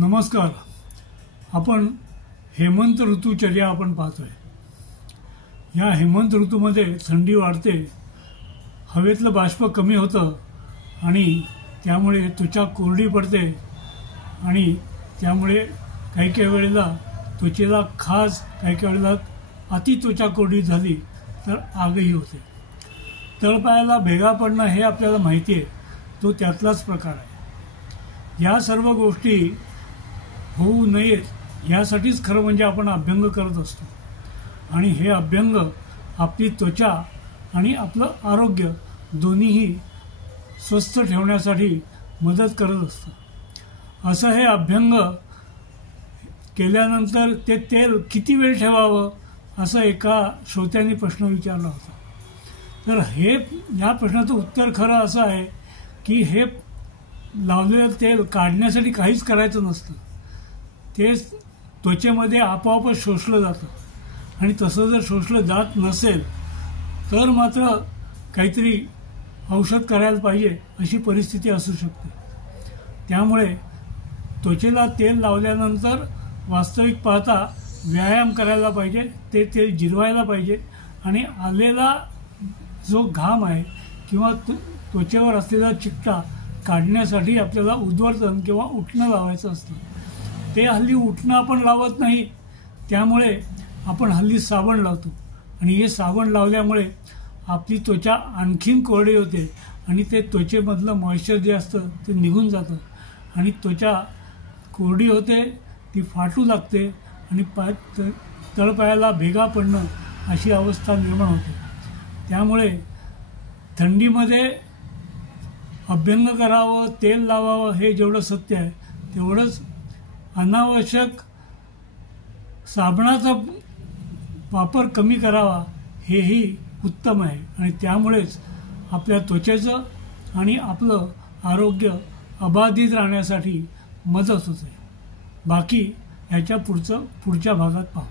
नमस्कार. आपण हेमंत ऋतुचर्या आपण पाहतोय. या हेमंत ऋतूमध्ये थंडी वाढते, हवेतलं बाष्प कमी होतं आणि त्यामुळे त्वचा कोरडी पडते आणि त्यामुळे काही वेळेला त्वचेला खाज, काही वेळेला अति त्वचा कोरडी झाली तर आगही होते. तळपायाला भेगा पडणं हे आपल्याला माहिती आहे, तो त्यातलाच प्रकार आहे. या सर्व गोष्टी होऊ नयेत यासाठीच खरं म्हणजे आपण अभ्यंग करत असतो आणि हे अभ्यंग आपली त्वचा आणि आपलं आरोग्य दोन्हीही स्वस्थ ठेवण्यासाठी मदत करत असतं. असं हे अभ्यंग केल्यानंतर ते तेल किती वेळ ठेवावं असं एका श्रोत्याने प्रश्न विचारला होता. तर या प्रश्नाचं उत्तर खरं असं आहे की हे लावलेलं तेल काढण्यासाठी काहीच करायचं नसतं. ते त्वचेमध्ये आपोआपच शोषलं जातं आणि तसं जर शोषलं जात नसेल तर मात्र काहीतरी औषध करायला पाहिजे अशी परिस्थिती असू शकते. त्यामुळे त्वचेला तेल लावल्यानंतर वास्तविक पाहता व्यायाम करायला पाहिजे, ते तेल जिरवायला पाहिजे आणि आलेला जो घाम आहे किंवा त्वचेवर असलेला चिकटा काढण्यासाठी आपल्याला उद्वर्तन किंवा उठणं लावायचं असतं. ते हल्ली उठणं आपण लावत नाही, त्यामुळे आपण हल्ली साबण लावतो आणि हे साबण लावल्यामुळे आपली त्वचा आणखीन कोरडी होते आणि ते त्वचेमधलं मॉइश्चर जे असतं ते निघून जातं आणि त्वचा कोरडी होते, ती फाटू लागते आणि तळपायाला भेगा पडणं अशी अवस्था निर्माण होते. त्यामुळे थंडीमध्ये अभ्यंग करावं, तेल लावावं हे जेवढं सत्य आहे तेवढंच अनावश्यक साबणाचा वापर कमी करावा हेही उत्तम आहे आणि त्यामुळेच आपल्या त्वचेचं आणि आपलं आरोग्य अबाधित राहण्यासाठी मदत होते. बाकी ह्याच्या पुढच्या भागात पाहू.